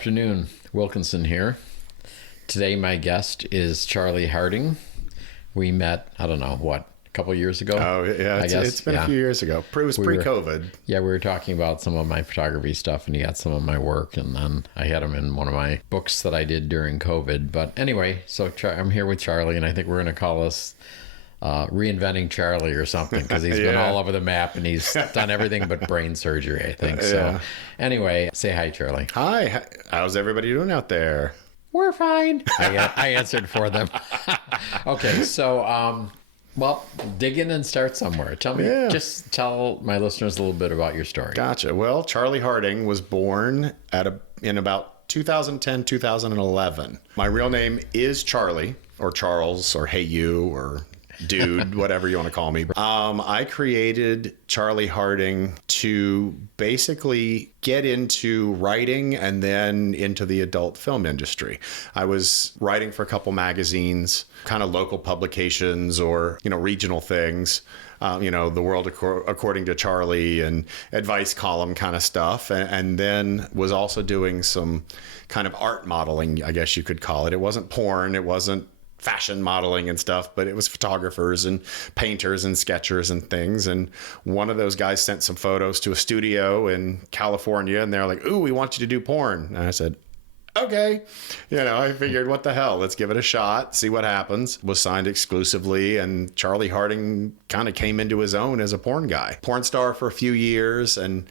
afternoon. Wilkinson here. Today my guest is Charlie Harding. We met, I don't know, a couple years ago? Oh, yeah. It's been a few years ago. It was pre-COVID. We were talking about some of my photography stuff, and he had some of my work, and then I had him in one of my books that I did during COVID. But anyway, so I'm here with Charlie, and I think we're going to call this Reinventing Charlie or something, because he's been all over the map, and he's done everything but brain surgery, I think. So anyway, say hi, Charlie. Hi. How's everybody doing out there? We're fine. I answered for them. Okay, so... well, dig in and start somewhere. Just tell my listeners a little bit about your story. Gotcha. Well, Charlie Harding was born in about 2010, 2011. My real name is Charlie, or Charles, or Hey You, or Dude, whatever you want to call me. I created Charlie Harding to basically get into writing and then into the adult film industry. I was writing for a couple magazines, kind of local publications or, regional things. The World According to Charlie and advice column kind of stuff. And then was also doing some kind of art modeling, I guess you could call it. It wasn't porn. It wasn't fashion modeling and stuff, but it was photographers and painters and sketchers and things. And one of those guys sent some photos to a studio in California, and they're like, "Ooh, we want you to do porn." And I said, okay. I figured, what the hell? Let's give it a shot, see what happens. Was signed exclusively, and Charlie Harding kind of came into his own as a porn guy. Porn star for a few years, and,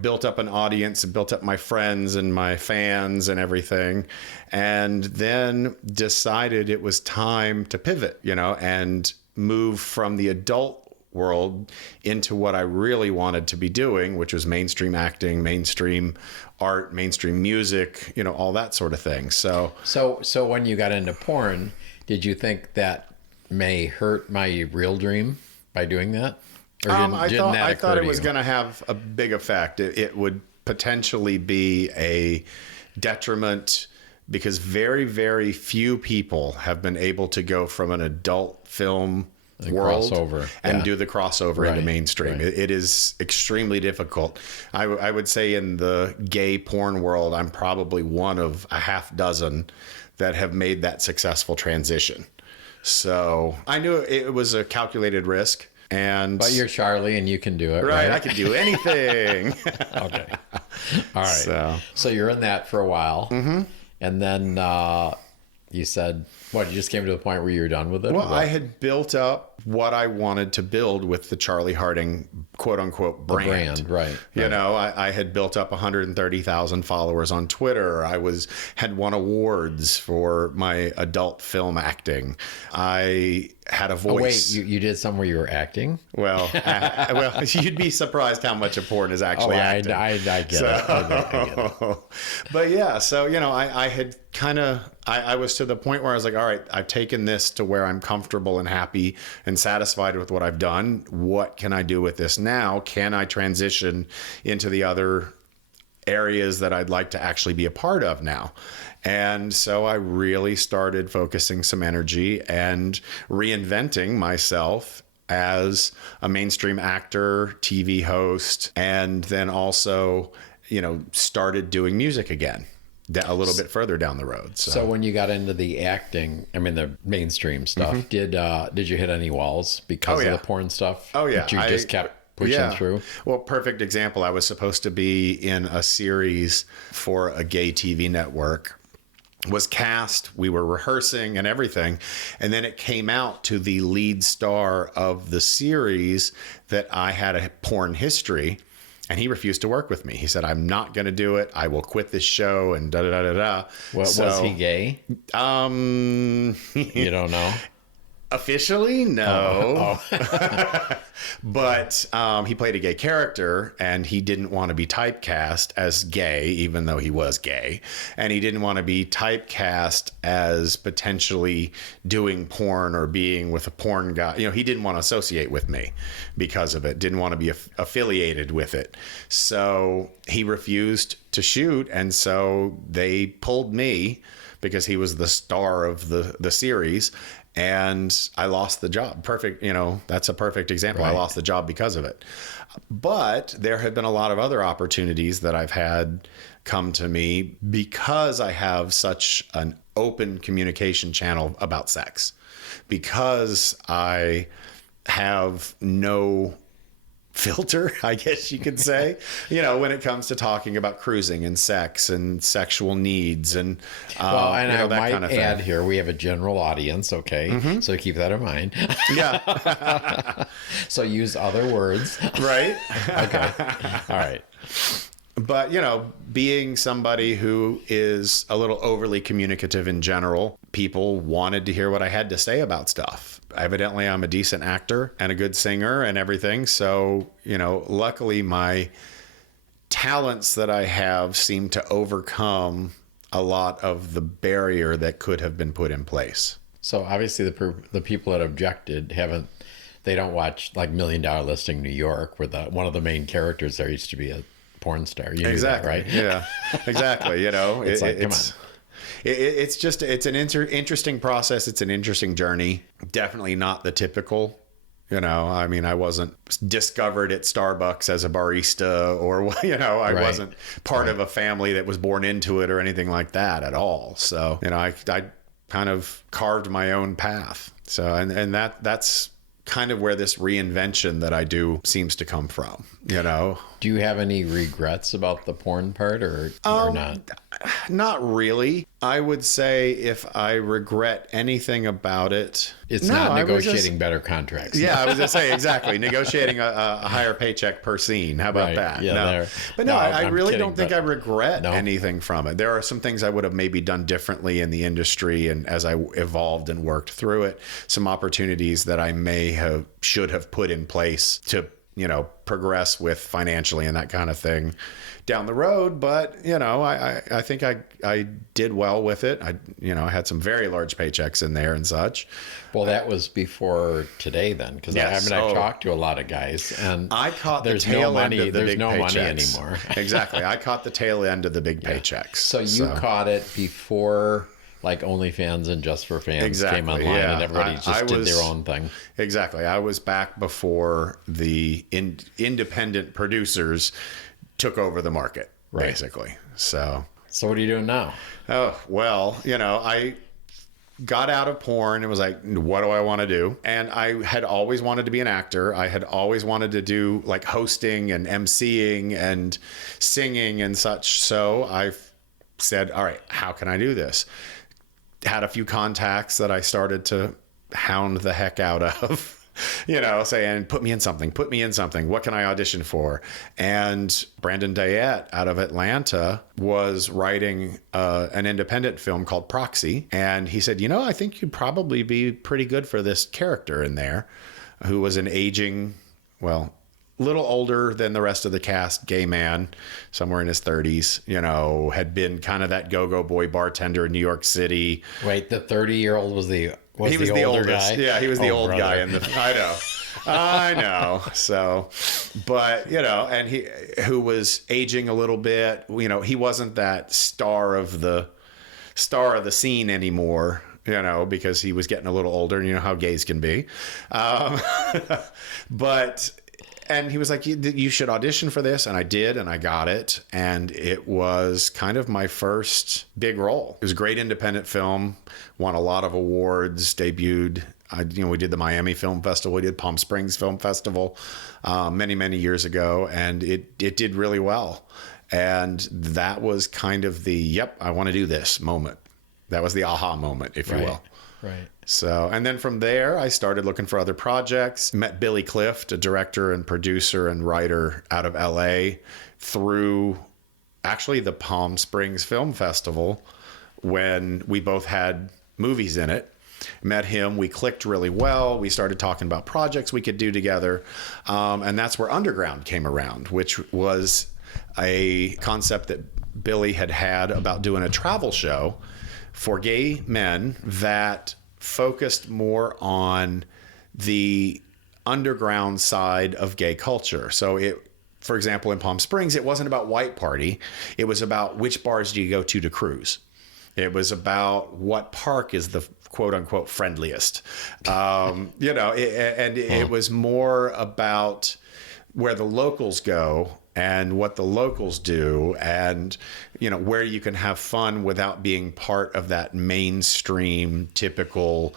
built up an audience, and built up my friends and my fans and everything. And then decided it was time to pivot, and move from the adult world into what I really wanted to be doing, which was mainstream acting, mainstream art, mainstream music, all that sort of thing. So when you got into porn, did you think that may hurt my real dream by doing that? Or I thought it was going to have a big effect. It would potentially be a detriment, because very, very few people have been able to go from an adult film world and do the crossover into mainstream. Right. It is extremely difficult. I would say in the gay porn world, I'm probably one of a half dozen that have made that successful transition. So I knew it was a calculated risk. But you're Charlie and you can do it, right? I can do anything. Okay. All right. So you're in that for a while. Mm-hmm. And then you said, you just came to the point where you were done with it? Well, I had built up what I wanted to build with the Charlie Harding quote unquote brand. Right. I had built up 130,000 followers on Twitter. had won awards for my adult film acting. I had a voice. Oh, wait, you did some where you were acting? Well, you'd be surprised how much of porn is actually acting. I get it. I get it. But yeah, so, I had I was to the point where I was like, all right, I've taken this to where I'm comfortable and happy and satisfied with what I've done. What can I do with this now? Can I transition into the other areas that I'd like to actually be a part of now? And so I really started focusing some energy and reinventing myself as a mainstream actor, TV host, and then also, started doing music again a little bit further down the road. So when you got into the acting, the mainstream stuff, mm-hmm. did you hit any walls because of the porn stuff? Oh, yeah. That you just kept pushing through? Well, perfect example. I was supposed to be in a series for a gay TV network. Was cast, we were rehearsing and everything, and then it came out to the lead star of the series that I had a porn history, and he refused to work with me. He said, "I'm not going to do it. I will quit this show," and da da da da da. Well, was he gay? You don't know? Officially, no. But he played a gay character, and he didn't want to be typecast as gay, even though he was gay. And he didn't want to be typecast as potentially doing porn or being with a porn guy. He didn't want to associate with me because of it, didn't want to be affiliated with it. So he refused to shoot, and so they pulled me because he was the star of the series. And I lost the job. Perfect. That's a perfect example. Right. I lost the job because of it. But there have been a lot of other opportunities that I've had, come to me because I have such an open communication channel about sex, because I have no filter, I guess you could say, when it comes to talking about cruising and sex and sexual needs and, and I that might kind of thing. add here, we have a general audience. Okay. So keep that in mind. Yeah. So use other words. Right. Okay. All right. But, being somebody who is a little overly communicative in general, people wanted to hear what I had to say about stuff. Evidently, I'm a decent actor and a good singer and everything. So, luckily my talents that I have seem to overcome a lot of the barrier that could have been put in place. So obviously the people that objected they don't watch like $1 Million Listing New York, where one of the main characters there used to be a porn star. You knew that, right? Yeah, exactly. It's like, come on. It's an interesting process. It's an interesting journey. Definitely not the typical, I wasn't discovered at Starbucks as a barista, or, I wasn't part of a family that was born into it or anything like that at all. So, I kind of carved my own path. So, and that's kind of where this reinvention that I do seems to come from, Do you have any regrets about the porn part or not? Not really. I would say if I regret anything about it, it's not negotiating better contracts. Yeah, I was going to say, exactly. Negotiating a higher paycheck per scene. How about that? Yeah, I really don't think I regret anything from it. There are some things I would have maybe done differently in the industry, and as I evolved and worked through it, some opportunities that I should have put in place to progress with financially and that kind of thing down the road. But, I think I did well with it. I had some very large paychecks in there and such. Well, that was before today then, because yes. I talked to a lot of guys, and I caught the tail end of the big paychecks. Money anymore. Exactly. I caught the tail end of the big paychecks. So you caught it before like OnlyFans and Just for Fans came online, and everybody did their own thing. Exactly. I was back before the independent producers took over the market, basically. So what are you doing now? Oh, well, I got out of porn and was like, what do I want to do? And I had always wanted to be an actor. I had always wanted to do like hosting and emceeing and singing and such. So I said, all right, how can I do this? Had a few contacts that I started to hound the heck out of, saying, put me in something. What can I audition for? And Brandon Dayette out of Atlanta was writing an independent film called Proxy. And he said, I think you'd probably be pretty good for this character in there, who was an aging, little older than the rest of the cast, gay man, somewhere in his 30s, had been kind of that go-go boy bartender in New York City. Wait, the 30-year-old was the older guy? Yeah, he was the old guy in the I know. So, but, and who was aging a little bit, he wasn't that star of the scene anymore, because he was getting a little older, and how gays can be. And he was like, you should audition for this. And I did, and I got it. And it was kind of my first big role. It was a great independent film, won a lot of awards, debuted. We did the Miami Film Festival. We did Palm Springs Film Festival many, many years ago. And it did really well. And that was kind of the, I want to do this moment. That was the aha moment, if you will. Right. So, and then from there, I started looking for other projects. Met Billy Clift, a director and producer and writer out of LA, through actually the Palm Springs Film Festival, when we both had movies in it. Met him. We clicked really well. We started talking about projects we could do together. And that's where Underground came around, which was a concept that Billy had about doing a travel show for gay men that focused more on the underground side of gay culture. So for example, in Palm Springs, it wasn't about white party. It was about which bars do you go to cruise. It was about what park is the quote unquote friendliest. It was more about where the locals go and what the locals do, and where you can have fun without being part of that mainstream typical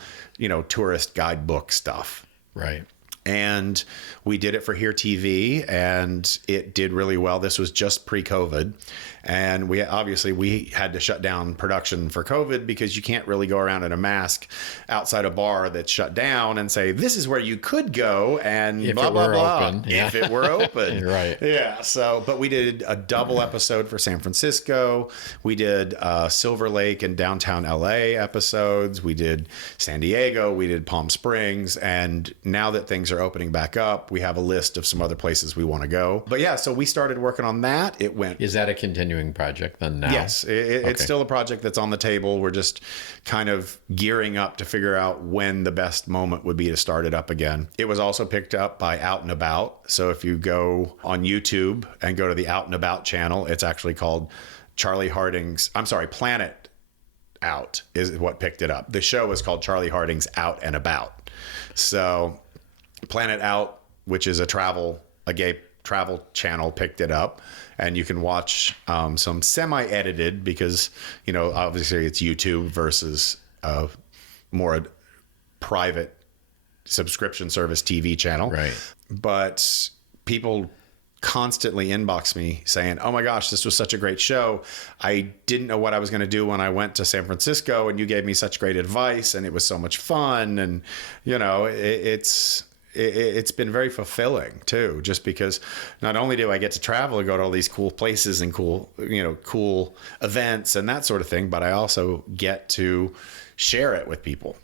tourist guidebook stuff. Right. And we did it for Here TV, and it did really well. This was just pre-COVID. And we had to shut down production for COVID, because you can't really go around in a mask outside a bar that's shut down and say, this is where you could go and if blah, it blah, were blah. open. Yeah. If it were open. Right. Yeah. So, but we did a double episode for San Francisco. We did Silverlake and downtown LA episodes. We did San Diego. We did Palm Springs. And now that things are opening back up, we have a list of some other places we want to go. But yeah, so we started working on that. It went. Is that a continuing project then now? Yes, it's still a project that's on the table. We're just kind of gearing up to figure out when the best moment would be to start it up again. It was also picked up by Out and About. So if you go on YouTube and go to the Out and About channel, it's actually called Planet Out is what picked it up. The show is called Charlie Harding's Out and About. So Planet Out, which is a gay travel channel, picked it up, and you can watch some semi-edited, because obviously it's YouTube versus more private subscription service TV channel. Right. But people constantly inbox me saying, oh my gosh, this was such a great show. I didn't know what I was going to do when I went to San Francisco, and you gave me such great advice, and it was so much fun. And it's been very fulfilling too, just because not only do I get to travel and go to all these cool places and cool events and that sort of thing, but I also get to share it with people.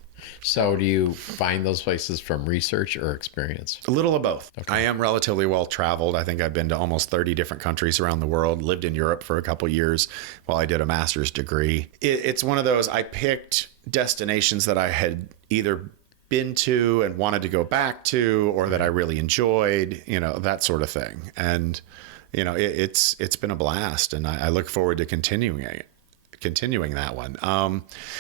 So do you find those places from research or experience? A little of both. Okay. I am relatively well traveled. I think I've been to almost 30 different countries around the world, lived in Europe for a couple years while I did a master's degree. It's one of those, I picked destinations that I had either been to and wanted to go back to, or that I really enjoyed, that sort of thing. And, it's been a blast, and I look forward to continuing that one.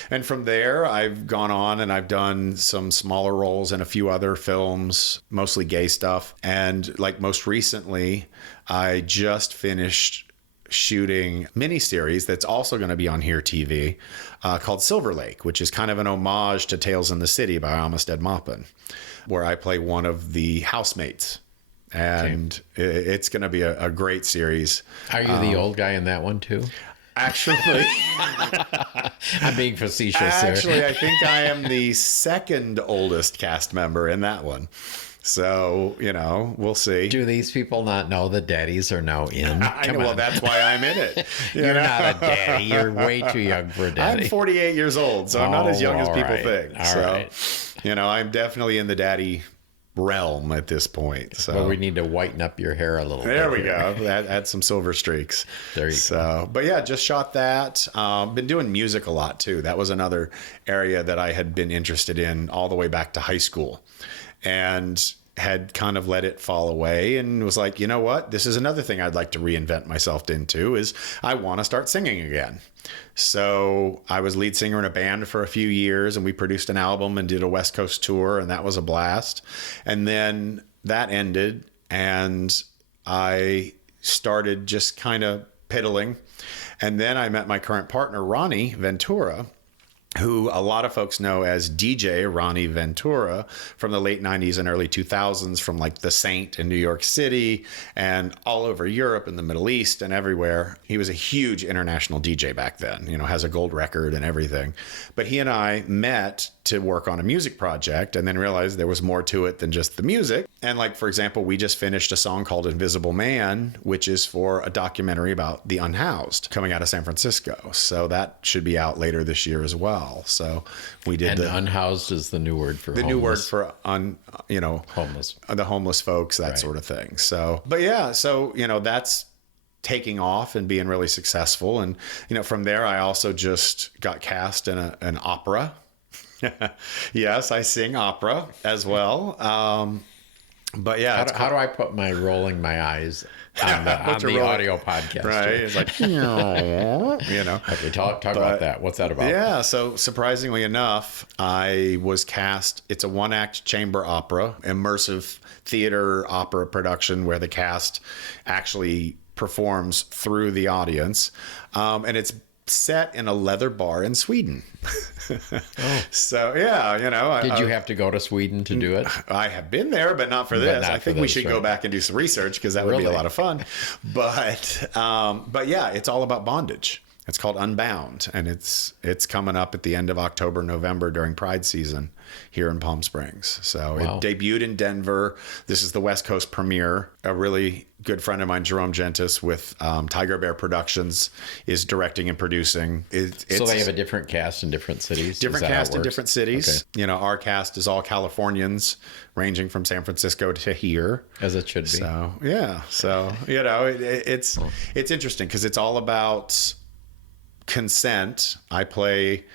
And from there, I've gone on and I've done some smaller roles in a few other films, mostly gay stuff. And like most recently, I just finished shooting miniseries that's also going to be on Here TV called Silverlake, which is kind of an homage to Tales in the City by Amistad Maupin, where I play one of the housemates. And it's going to be a great series. Are you the old guy in that one too? Actually, I'm being facetious actually, there. I think I am the second oldest cast member in that one. So, we'll see. Do these people not know that daddies are now in? I know. Well, that's why I'm in it. You're not a daddy. You're way too young for a daddy. I'm 48 years old, so I'm not as young as people think. All So, right. I'm definitely in the daddy realm at this point. So But we need to whiten up your hair a little bit. there we go. Add some silver streaks. There you go. But yeah, just shot that. Been doing music a lot too. That was another area that I had been interested in all the way back to high school, and had kind of let it fall away, and was like, you know what? This is another thing I'd like to reinvent myself into, is I want to start singing again. So I was lead singer in a band for a few years, and we produced an album and did a West Coast tour, and that was a blast. And then that ended, and I started just kind of piddling. And then I met my current partner, Ronnie Ventura, who a lot of folks know as DJ Ronnie Ventura from the late 90s and early 2000s, from like The Saint in New York City and all over Europe and the Middle East and everywhere. He was a huge international DJ back then, has a gold record and everything. But he and I met to work on a music project, and then realized there was more to it than just the music. And like, for example, we just finished a song called Invisible Man, which is for a documentary about the unhoused coming out of San Francisco. So that should be out later this year as well. So we did. And unhoused is the new word for the homeless. new word for homeless, the homeless folks, that sort of thing. So, but yeah, so, that's taking off and being really successful. And, from there, I also just got cast in an opera. Yes, I sing opera as well. But yeah, How do I put my rolling my eyes on the audio podcast? Right. It's like, you know. Okay, talk about that. What's that about? Yeah. So surprisingly enough, I was cast. It's a one-act chamber opera, immersive theater opera production where the cast actually performs through the audience. And it's set in a leather bar in Sweden. So yeah, you know. Did you have to go to Sweden to do it? I have been there, but not for this. not I think for we this, should right? go back and do some research because that would be a Really? lot of fun. But yeah, it's all about bondage. It's called Unbound, and it's coming up at the end of October, November during Pride season here in Palm Springs. So Wow. it debuted in Denver. This is the West Coast premiere. A really good friend of mine, Jerome Gentis with Tiger Bear Productions, is directing and producing. So they have a different cast in different cities? Different Is that how it cast in works? different cities. Okay. You know, our cast is all Californians, ranging from San Francisco to here. As it should be. So yeah, so you know, it's interesting because it's all about consent. I play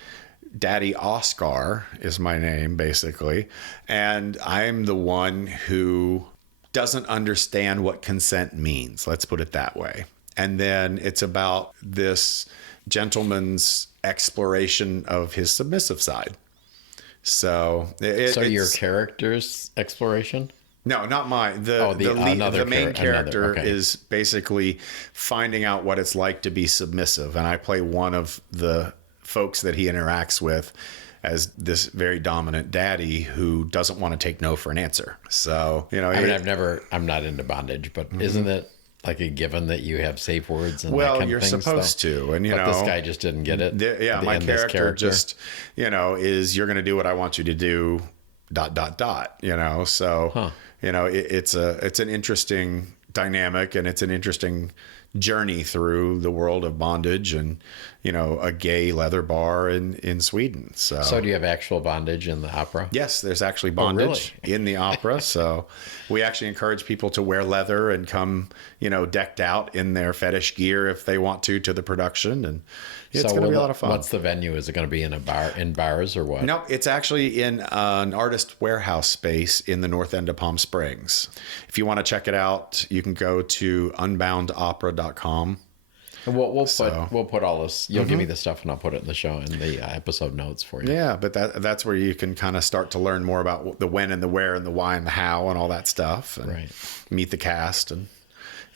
Daddy Oscar is my name basically, and I'm the one who doesn't understand what consent means. Let's put it that way. And then it's about this gentleman's exploration of his submissive side. So your character's exploration? No, not mine. Oh, the main character okay. is basically finding out what it's like to be submissive. And I play one of the folks that he interacts with as this very dominant daddy who doesn't want to take no for an answer. So, you know, I mean, I'm not into bondage, but isn't it like a given that you have safe words and that well, kind you're of thing supposed still? to. And, you But know, this guy just didn't get it. my And this character just, you know, is you're going to do what I want you to do, ... you know, so, you know, it's an interesting dynamic, and it's an interesting journey through the world of bondage and, you know, a gay leather bar in Sweden. So do you have actual bondage in the opera? Yes, there's actually bondage really? in the opera. So we actually encourage people to wear leather and come, you know, decked out in their fetish gear if they want to the production. And it's going to be a lot of fun. What's the venue? Is it going to be in bars or what? No, it's actually in an artist warehouse space in the north end of Palm Springs. If you want to check it out, you can go to unboundopera.com. And we'll put all this. You'll give me the stuff, and I'll put it in the show in the episode notes for you. Yeah, but that's where you can kind of start to learn more about the when and the where and the why and the how and all that stuff. And Right. meet the cast, and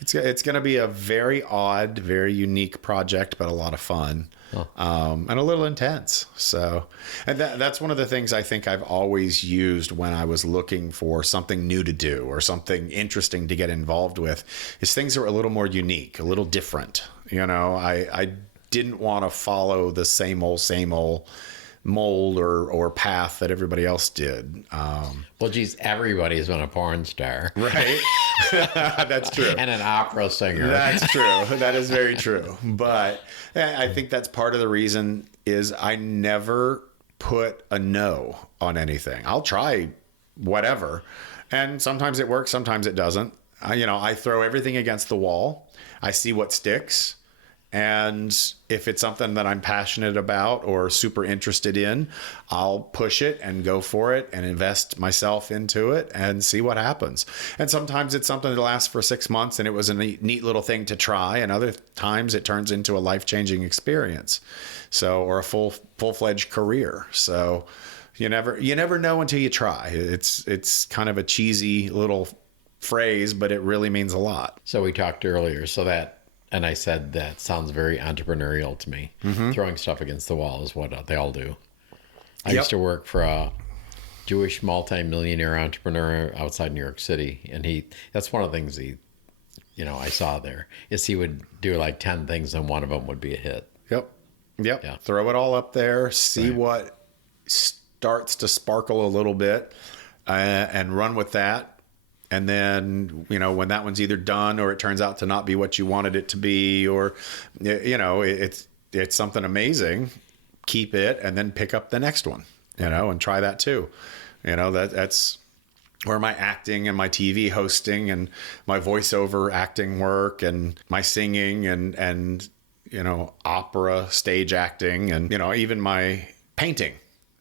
it's going to be a very odd, very unique project, but a lot of fun. And a little intense. So, and that's one of the things I think I've always used when I was looking for something new to do or something interesting to get involved with, is things that are a little more unique, a little different. You know, I didn't want to follow the same old mold or path that everybody else did. Well, geez, everybody's been a porn star. Right? That's true. And an opera singer. That's true. That is very true. But I think that's part of the reason is I never put a no on anything. I'll try whatever. And sometimes it works, sometimes it doesn't. I throw everything against the wall. I see what sticks. And if it's something that I'm passionate about or super interested in, I'll push it and go for it and invest myself into it and see what happens. And sometimes it's something that lasts for 6 months and it was a neat little thing to try. And other times it turns into a life-changing experience. So, or a full-fledged career. So you never know until you try. It's kind of a cheesy little phrase, but it really means a lot. So we talked earlier, and I said that sounds very entrepreneurial to me. Throwing stuff against the wall is what they all do. I used to work for a Jewish multimillionaire entrepreneur outside New York City, and that's one of the things I saw there, is he would do like 10 things and one of them would be a hit. Yep. Yeah. Throw it all up there, see what starts to sparkle a little bit, and run with that. And then, when that one's either done or it turns out to not be what you wanted it to be, or, it's something amazing, keep it and then pick up the next one, and try that too. That's where my acting and my TV hosting and my voiceover acting work and my singing and opera stage acting and, even my painting,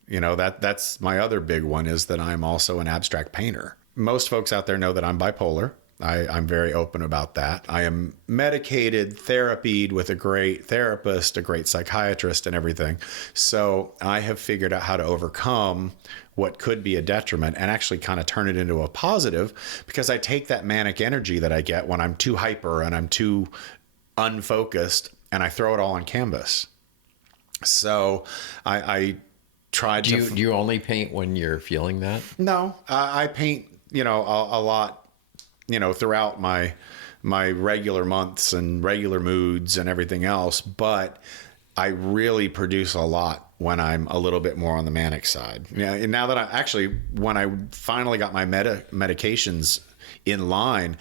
that's my other big one, is that I'm also an abstract painter. most folks out there know that I'm bipolar. I'm very open about that. I am medicated, therapied with a great therapist, a great psychiatrist, and everything. So I have figured out how to overcome what could be a detriment and actually kind of turn it into a positive, because I take that manic energy that I get when I'm too hyper and I'm too unfocused, and I throw it all on canvas. So I tried to... Do you only paint when you're feeling that? No, I paint, a lot, throughout my regular months and regular moods and everything else. But I really produce a lot when I'm a little bit more on the manic side. Yeah. And now that when I finally got my medications in line,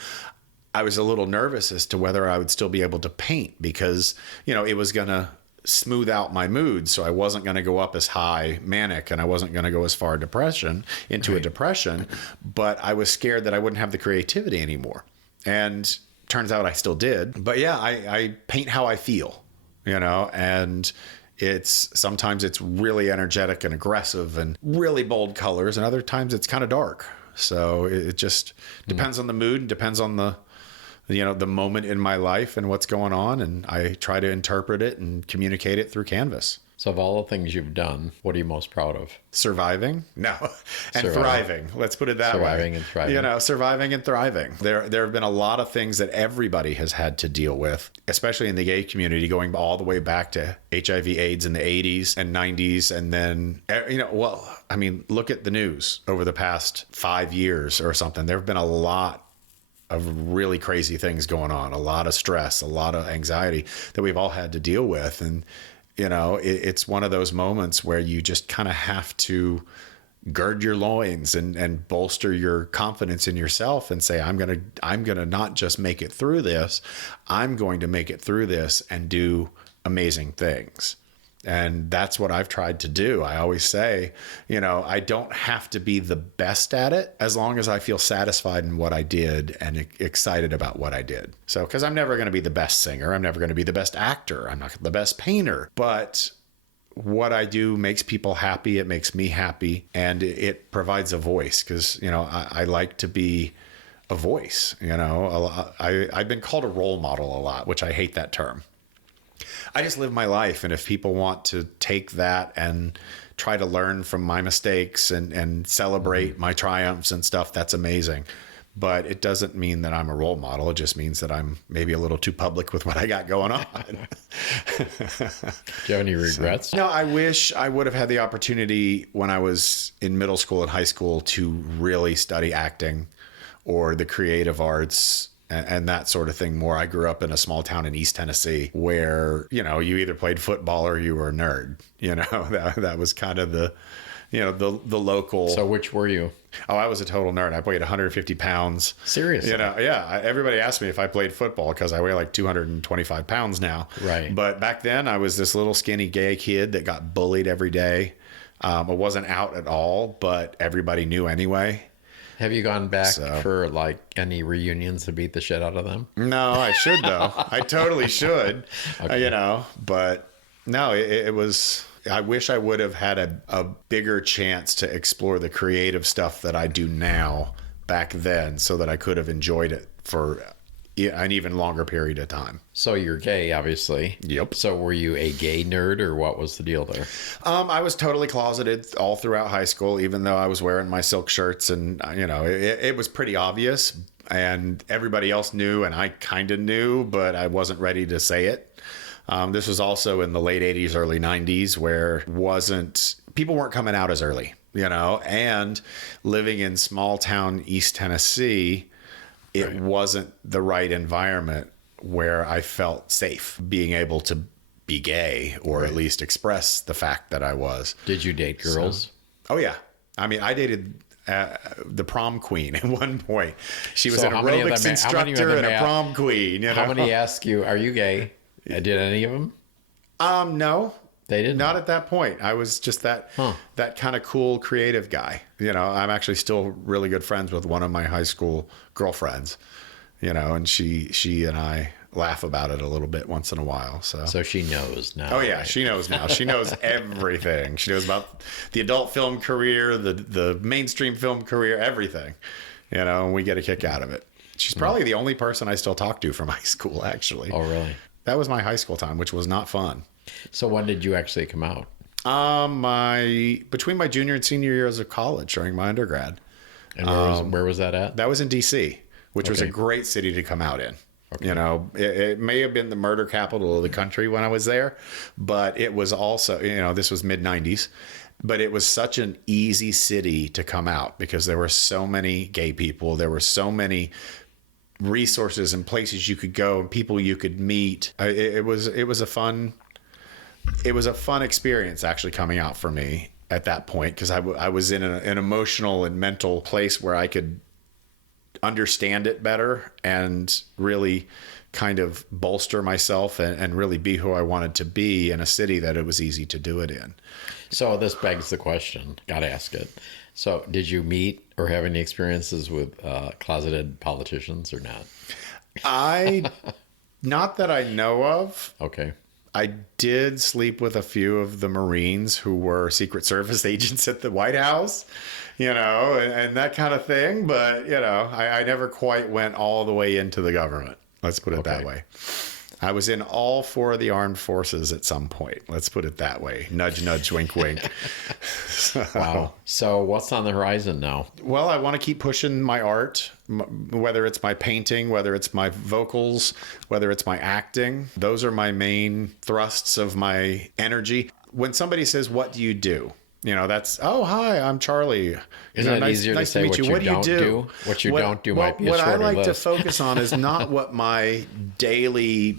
I was a little nervous as to whether I would still be able to paint, because, it was going to smooth out my mood. So I wasn't going to go up as high manic, and I wasn't going to go as far into a depression, but I was scared that I wouldn't have the creativity anymore. And turns out I still did. But yeah, I paint how I feel, and sometimes it's really energetic and aggressive and really bold colors, and other times it's kind of dark. So it just depends on the mood, and depends on the moment in my life and what's going on. And I try to interpret it and communicate it through canvas. So of all the things you've done, what are you most proud of? Surviving? No. And thriving. Let's put it that way. Surviving and thriving. Surviving and thriving. There have been a lot of things that everybody has had to deal with, especially in the gay community, going all the way back to HIV AIDS in the 80s and 90s. And then, look at the news over the past 5 years or something. There have been a lot of really crazy things going on, a lot of stress, a lot of anxiety that we've all had to deal with. And, it's one of those moments where you just kind of have to gird your loins and bolster your confidence in yourself and say, I'm going to not just make it through this, I'm going to make it through this and do amazing things. And that's what I've tried to do. I always say, I don't have to be the best at it as long as I feel satisfied in what I did and excited about what I did. So, because I'm never going to be the best singer. I'm never going to be the best actor. I'm not the best painter. But what I do makes people happy. It makes me happy. And it provides a voice, because, I like to be a voice. I've been called a role model a lot, which I hate that term. I just live my life. And if people want to take that and try to learn from my mistakes and celebrate my triumphs and stuff, that's amazing. But it doesn't mean that I'm a role model. It just means that I'm maybe a little too public with what I got going on. Do you have any regrets? No, I wish I would have had the opportunity when I was in middle school and high school to really study acting or the creative arts and that sort of thing more. I grew up in a small town in East Tennessee where, you either played football or you were a nerd. That was kind of the local. So which were you? Oh, I was a total nerd. I weighed 150 pounds. Seriously? Yeah. Everybody asked me if I played football because I weigh like 225 pounds now. Right. But back then I was this little skinny gay kid that got bullied every day. I wasn't out at all, but everybody knew anyway. Have you gone back for like any reunions to beat the shit out of them? No, I should though. I totally should. Okay. But no, it was. I wish I would have had a bigger chance to explore the creative stuff that I do now back then, so that I could have enjoyed it for an even longer period of time. So you're gay, obviously. Yep. So were you a gay nerd, or what was the deal there? I was totally closeted all throughout high school, even though I was wearing my silk shirts, and it was pretty obvious, and everybody else knew, and I kind of knew, but I wasn't ready to say it. This was also in the late 80s, early 90s, where people weren't coming out as early, and living in small town East Tennessee, it wasn't the right environment where I felt safe being able to be gay, or at least express the fact that I was. Did you date girls? Oh yeah. I mean, I dated the prom queen at one point. She was an how many of aerobics them- instructor and a prom queen. How many ask you, are you gay? Did any of them? No. They didn't? Not at that point. I was just that kind of cool creative guy. I'm actually still really good friends with one of my high school girlfriends, and she and I laugh about it a little bit once in a while. So she knows now. Oh yeah, right? She knows now. She knows everything. She knows about the adult film career, the mainstream film career, everything. and we get a kick out of it. She's probably the only person I still talk to from high school, actually. Oh, really? That was my high school time, which was not fun. So when did you actually come out? Between my junior and senior years of college during my undergrad. And where was that at? That was in DC, which was a Okay. great city to come out in. Okay. It may have been the murder capital of the country when I was there, but it was also, this was mid 90s, but it was such an easy city to come out because there were so many gay people. There were so many resources and places you could go and people you could meet. It was a fun experience actually coming out for me at that point, because I was in an emotional and mental place where I could understand it better and really kind of bolster myself and really be who I wanted to be in a city that it was easy to do it in. So this begs the question, gotta ask it. So did you meet or have any experiences with closeted politicians or not? Not that I know of. Okay. I did sleep with a few of the Marines who were Secret Service agents at the White House, and that kind of thing. But, I never quite went all the way into the government. Let's put it that way. I was in all 4 of the armed forces at some point. Let's put it that way. Nudge, nudge, wink, wink. Wow. So what's on the horizon now? Well, I want to keep pushing my art, whether it's my painting, whether it's my vocals, whether it's my acting. Those are my main thrusts of my energy. When somebody says, "What do you do?" That's, "Oh, hi, I'm Charlie." Isn't it easier to say what you don't do? What you don't do might be a shorter list. What I like to focus on is not what my daily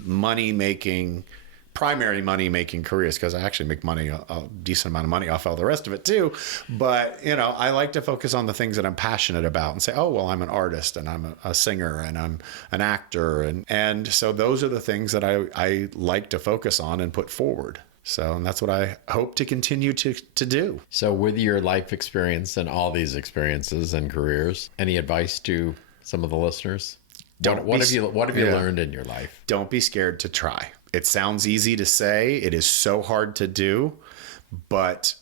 primary money-making career is, because I actually make money, a decent amount of money off all the rest of it too. But, I like to focus on the things that I'm passionate about and say, oh, well, I'm an artist and I'm a singer and I'm an actor. And so those are the things that I like to focus on and put forward. And that's what I hope to continue to do. So with your life experience and all these experiences and careers, any advice to some of the listeners? What have you learned in your life? Don't be scared to try. It sounds easy to say. It is so hard to do. But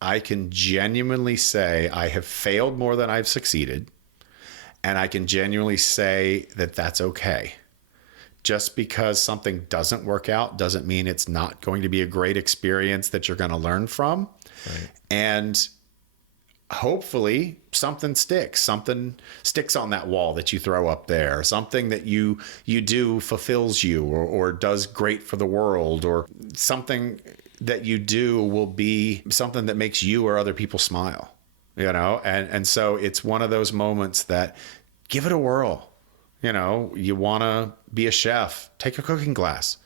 I can genuinely say I have failed more than I've succeeded. And I can genuinely say that that's okay. Just because something doesn't work out doesn't mean it's not going to be a great experience that you're going to learn from. Right. And hopefully something sticks on that wall that you throw up there. Something that you do fulfills you or does great for the world, or something that you do will be something that makes you or other people smile, and so it's one of those moments that give it a whirl. You want to be a chef, take a cooking class.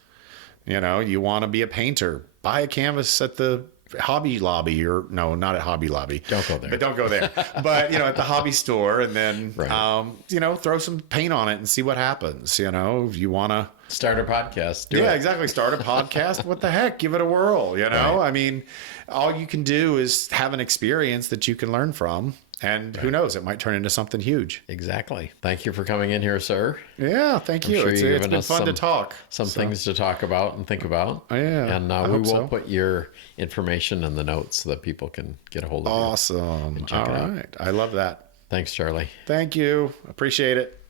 You want to be a painter, buy a canvas at the Hobby Lobby, or no, not at Hobby Lobby. Don't go there. But don't go there. But, at the hobby store, and then, right. Throw some paint on it and see what happens. If you want to start a podcast. Do it. Exactly. Start a podcast. What the heck? Give it a whirl. Right. I mean, all you can do is have an experience that you can learn from. And who knows, it might turn into something huge. Exactly. Thank you for coming in here, sir. Yeah, thank you. Sure It's been fun to talk. Some things to talk about and think about. Oh, yeah. And we will put your information in the notes so that people can get a hold of you. Awesome. All right. I love that. Thanks, Charlie. Thank you. Appreciate it.